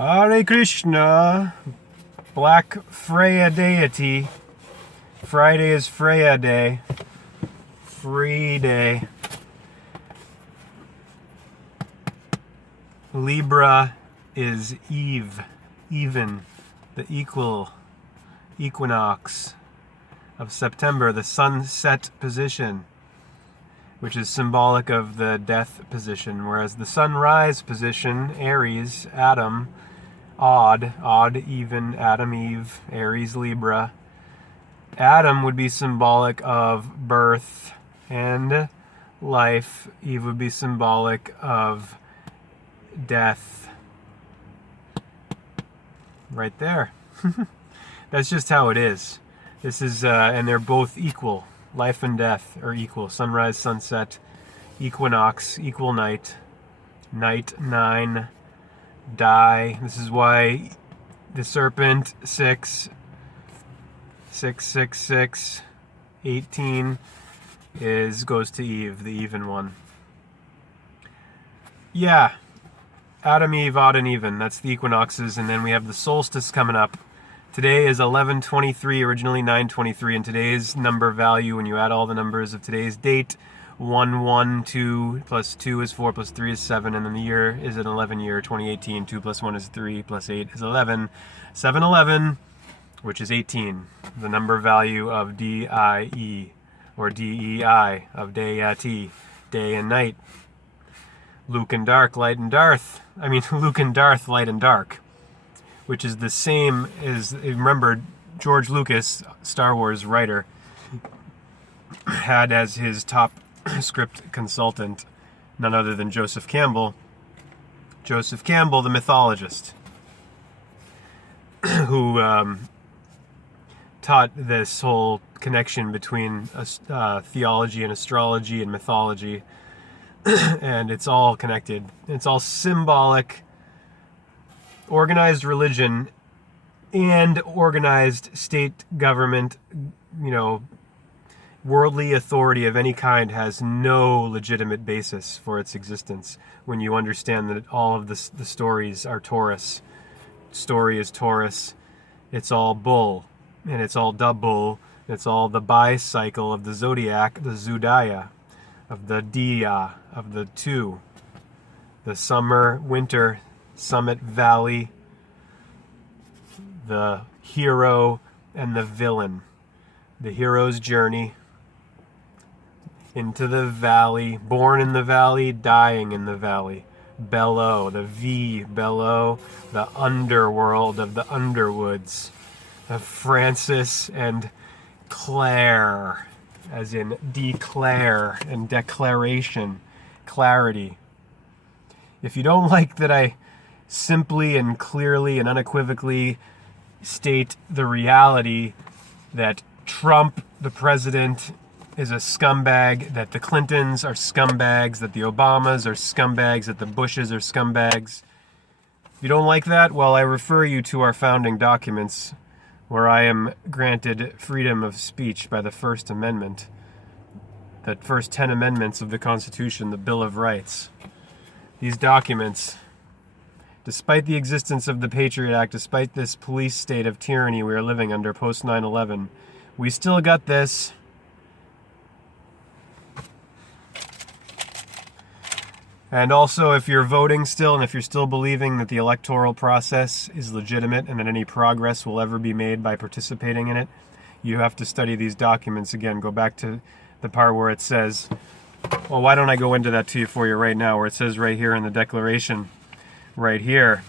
Hare Krishna, Black Freya-Deity. Friday is Freya Day. Free day. Libra is Eve, even, the equinox of September, the sunset position, which is symbolic of the death position, whereas the sunrise position, Aries, Adam, odd, even, Adam, Eve, Aries, Libra. Adam would be symbolic of birth and life. Eve would be symbolic of death. Right there. That's just how it is. This is, and they're both equal. Life and death are equal. Sunrise, sunset, equinox, equal night. Night 9, die. This is why the serpent 666 18 goes to Eve, the even one. Yeah, Adam, Eve, odd and even. That's the equinoxes, and then we have the solstice coming up. Today is 11/23, originally 9/23, and today's number value, when you add all the numbers of today's date, 112 plus 2 is 4 plus 3 is 7, and then the year is an 11 year, 2018. 2 plus 1 is 3 plus 8 is 11. 711, which is 18, the number value of DIE, or DEI, of deity, day and night. Luke and Dark, light and Darth. Luke and Darth, light and dark, which is the same as, remember, George Lucas, Star Wars writer, had as his top script consultant none other than Joseph Campbell. Joseph Campbell, the mythologist, who taught this whole connection between theology and astrology and mythology. And it's all connected. It's all symbolic. Organized religion and organized state government, worldly authority of any kind has no legitimate basis for its existence when you understand that all of the stories are Taurus. Story is Taurus. It's all bull, and it's all double. It's all the bicycle of the zodiac, the Zodiah, of the Dia, of the two. The summer, winter, summit, valley, the hero and the villain. The hero's journey into the valley, born in the valley, dying in the valley. Below, the V, below, the underworld of the underwoods. Of Francis and Claire, as in declare and declaration, clarity. If you don't like that I simply and clearly and unequivocally state the reality that Trump, the president, is a scumbag, that the Clintons are scumbags, that the Obamas are scumbags, that the Bushes are scumbags. If you don't like that, well, I refer you to our founding documents, where I am granted freedom of speech by the First Amendment, the first 10 amendments of the Constitution, the Bill of Rights. These documents, despite the existence of the Patriot Act, despite this police state of tyranny we are living under post 9/11, we still got this. And also, if you're voting still, and if you're still believing that the electoral process is legitimate and that any progress will ever be made by participating in it, you have to study these documents again. Go back to the part where it says, well, why don't I go into that for you right now, where it says right here in the Declaration, right here.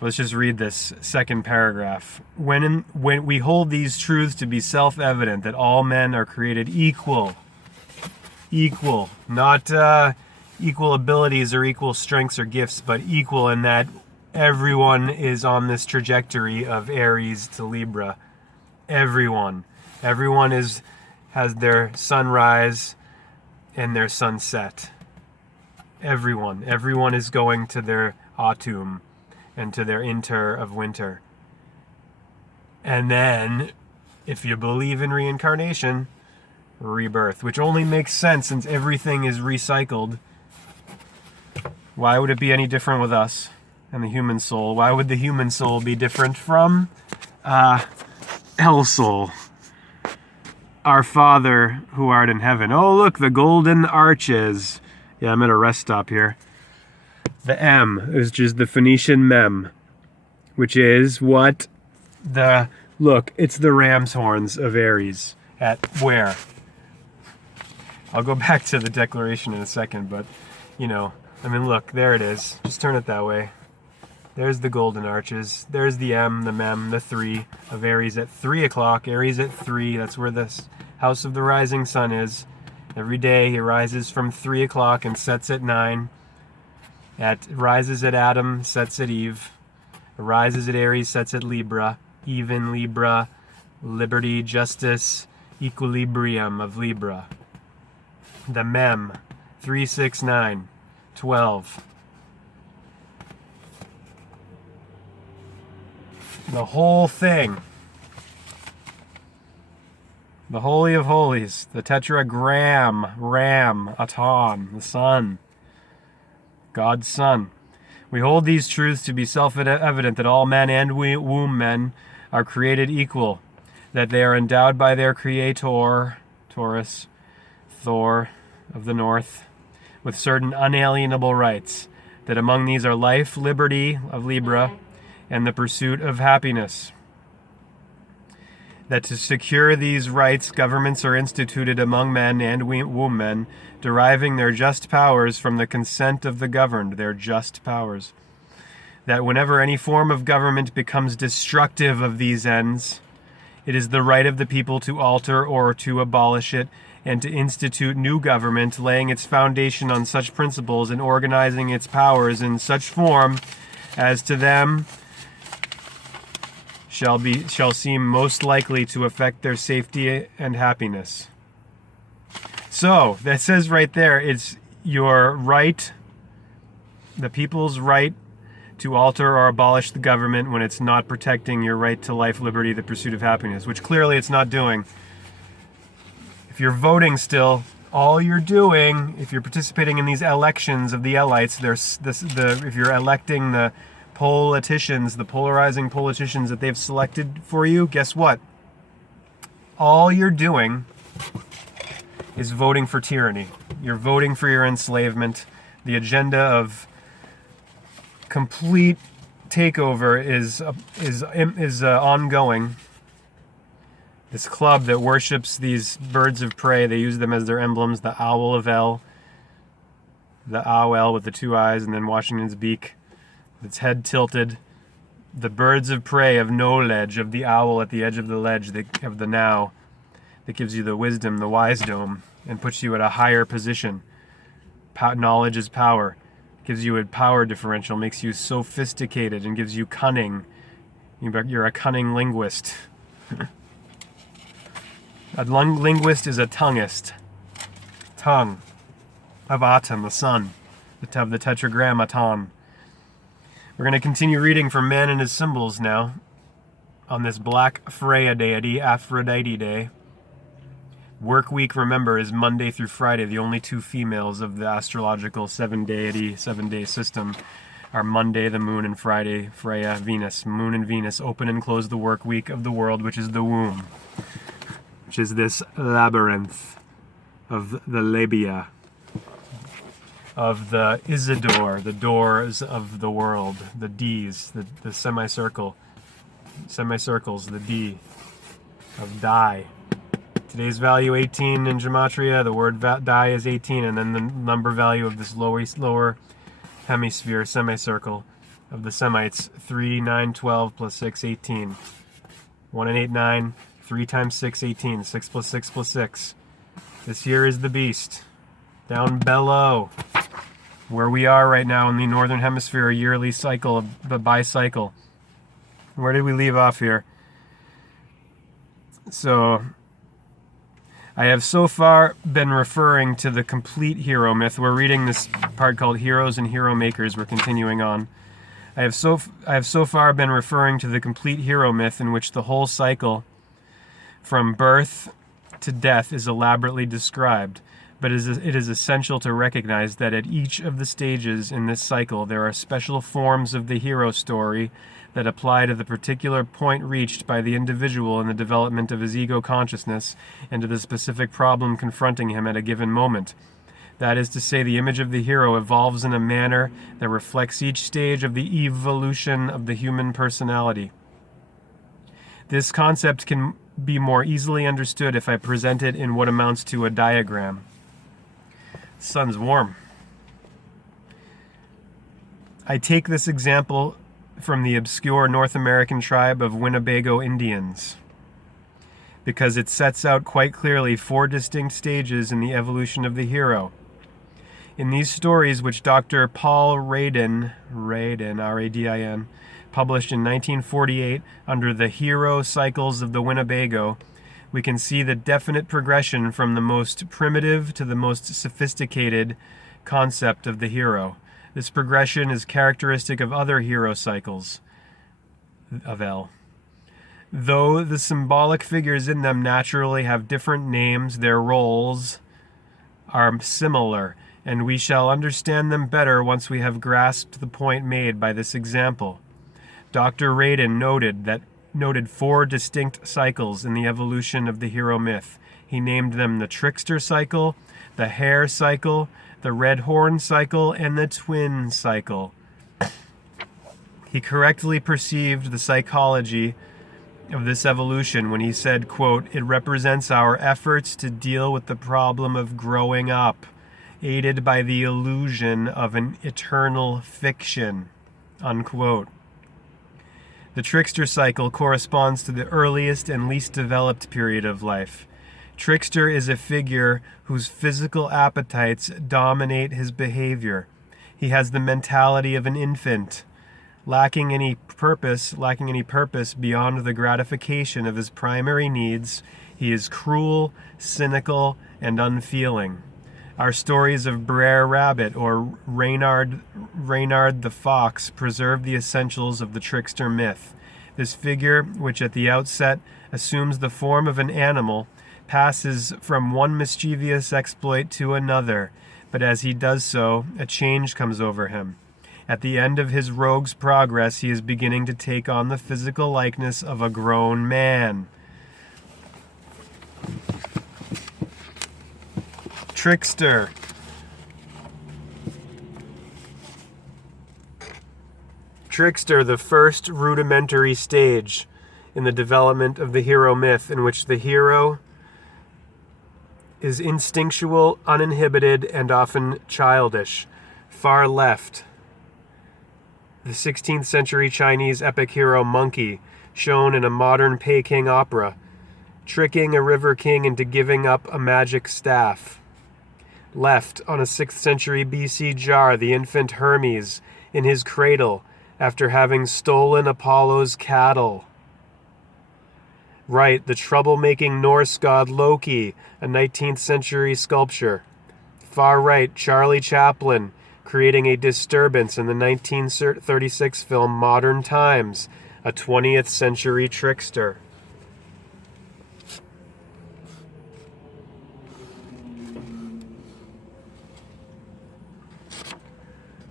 Let's just read this second paragraph. When we hold these truths to be self-evident, that all men are created equal, not equal abilities or equal strengths or gifts, but equal in that everyone is on this trajectory of Aries to Libra. Everyone has their sunrise and their sunset. Everyone is going to their autumn and to their inter of winter. And then, if you believe in reincarnation, rebirth, which only makes sense since everything is recycled. Why would it be any different with us? and the human soul. Why would the human soul be different from hell soul? Our Father who art in heaven. Oh, look, the golden arches. Yeah, I'm at a rest stop here. The M is just the Phoenician mem, which is what the... Look, it's the ram's horns of Ares. At where? I'll go back to the declaration in a second, but, you know, I mean, look, there it is. Just turn it that way. There's the golden arches. There's the M, the mem, the 3 of Ares at 3 o'clock. Ares at 3, that's where the house of the rising sun is. Every day he rises from 3 o'clock and sets at 9. Rises at Adam, sets at Eve. Rises at Aries, sets at Libra. Even Libra, liberty, justice, equilibrium of Libra. The mem, 3, 6, 9, 12. The whole thing. The Holy of Holies, the tetragram, Ram, Aton, the Son, God's Son. We hold these truths to be self-evident that all men and womb men are created equal, that they are endowed by their Creator, Taurus, Thor of the North, with certain unalienable rights, that among these are life, liberty of Libra, and the pursuit of happiness. That to secure these rights, governments are instituted among men and womb men, deriving their just powers from the consent of the governed, their just powers. That whenever any form of government becomes destructive of these ends, it is the right of the people to alter or to abolish it, and to institute new government, laying its foundation on such principles and organizing its powers in such form as to them shall seem most likely to affect their safety and happiness. So, that says right there, it's your right, the people's right, to alter or abolish the government when it's not protecting your right to life, liberty, the pursuit of happiness, which clearly it's not doing. If you're voting still, all you're doing, if you're participating in these elections of the elites, if you're electing the politicians, the polarizing politicians that they've selected for you, guess what? All you're doing is voting for tyranny. You're voting for your enslavement. The agenda of complete takeover is ongoing. This club that worships these birds of prey, they use them as their emblems, the owl of El, the owl with the 2 eyes, and then Washington's beak, its head tilted. The birds of prey of knowledge, of the owl at the edge of the ledge, of the now, that gives you the wisdom, the wisdom, and puts you at a higher position. Knowledge is power. Gives you a power differential, makes you sophisticated, and gives you cunning. You're a cunning linguist. A linguist is a tonguist. Tongue of Aten, the sun, of the tetragrammaton. We're going to continue reading from Man and His Symbols now on this black Freya-Deity, Aphrodite day. Work week, remember, is Monday through Friday. The only 2 females of the astrological 7-day system are Monday, the moon, and Friday, Freya, Venus. Moon and Venus open and close the work week of the world, which is the womb, which is this labyrinth of the labia, of the Isidore, the doors of the world, the D's, the semicircles, the D of die. Today's value 18 in gematria, the word die is 18, and then the number value of this lower hemisphere semicircle of the Semites, 3, 9, 12 plus 6, 18. 1 and 8, 9, 3 times 6, 18, 6 plus 6 plus 6. This here is the beast. Down below, where we are right now in the northern hemisphere, a yearly cycle, a bicycle. Where did we leave off here? So, I have so far been referring to the complete hero myth. We're reading this part called Heroes and Hero Makers. We're continuing on. I have so far been referring to the complete hero myth, in which the whole cycle from birth to death is elaborately described. but it is essential to recognize that at each of the stages in this cycle there are special forms of the hero story that apply to the particular point reached by the individual in the development of his ego consciousness and to the specific problem confronting him at a given moment. That is to say, the image of the hero evolves in a manner that reflects each stage of the evolution of the human personality. This concept can be more easily understood if I present it in what amounts to a diagram. The sun's warm. I take this example from the obscure North American tribe of Winnebago Indians because it sets out quite clearly 4 distinct stages in the evolution of the hero. In these stories, which Dr. Paul Radin, R-A-D-I-N, published in 1948 under the Hero Cycles of the Winnebago, we can see the definite progression from the most primitive to the most sophisticated concept of the hero. This progression is characteristic of other hero cycles of L. Though the symbolic figures in them naturally have different names, their roles are similar, and we shall understand them better once we have grasped the point made by this example. Dr. Radin noted 4 distinct cycles in the evolution of the hero myth. He named them the trickster cycle, the hare cycle, the red horn cycle, and the twin cycle. He correctly perceived the psychology of this evolution when he said, quote, "It represents our efforts to deal with the problem of growing up, aided by the illusion of an eternal fiction," unquote. The trickster cycle corresponds to the earliest and least developed period of life. Trickster is a figure whose physical appetites dominate his behavior. He has the mentality of an infant, lacking any purpose beyond the gratification of his primary needs. He is cruel, cynical, and unfeeling. Our stories of Brer Rabbit or Reynard the Fox preserve the essentials of the trickster myth. This figure, which at the outset assumes the form of an animal, passes from one mischievous exploit to another, but as he does so, a change comes over him. At the end of his rogue's progress, he is beginning to take on the physical likeness of a grown man. Trickster. Trickster, the first rudimentary stage in the development of the hero myth, in which the hero is instinctual, uninhibited, and often childish. Far left. The 16th century Chinese epic hero Monkey, shown in a modern Peking opera, tricking a river king into giving up a magic staff. Left, on a 6th century BC jar, the infant Hermes in his cradle after having stolen Apollo's cattle. Right, the troublemaking Norse god Loki, a 19th century sculpture. Far right, Charlie Chaplin, creating a disturbance in the 1936 film Modern Times, a 20th century trickster.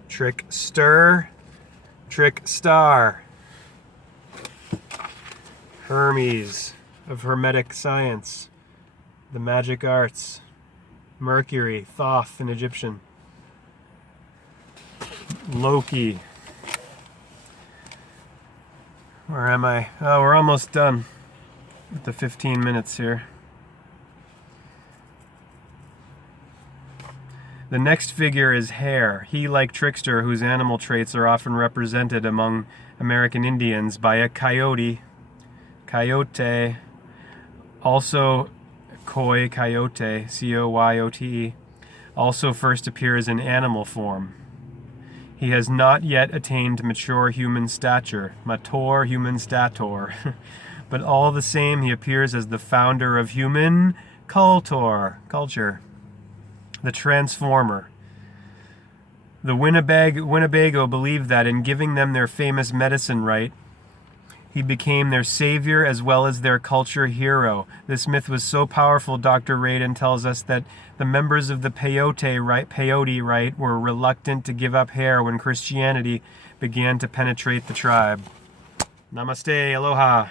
Trickster, trickstar. Hermes of Hermetic science, the magic arts. Mercury, Thoth in Egyptian. Loki. Where am I? Oh, we're almost done with the 15 minutes here. The next figure is Hare. He, like Trickster, whose animal traits are often represented among American Indians by a coyote, also Coy Coyote, C-O-Y-O-T-E, also first appears in animal form. He has not yet attained mature human stature, but all the same he appears as the founder of human culture, the transformer. The Winnebago believed that in giving them their famous medicine rite, He became their savior as well as their culture hero. This myth was so powerful, Dr. Radin tells us, that the members of the peyote rite were reluctant to give up hair when Christianity began to penetrate the tribe. Namaste, aloha.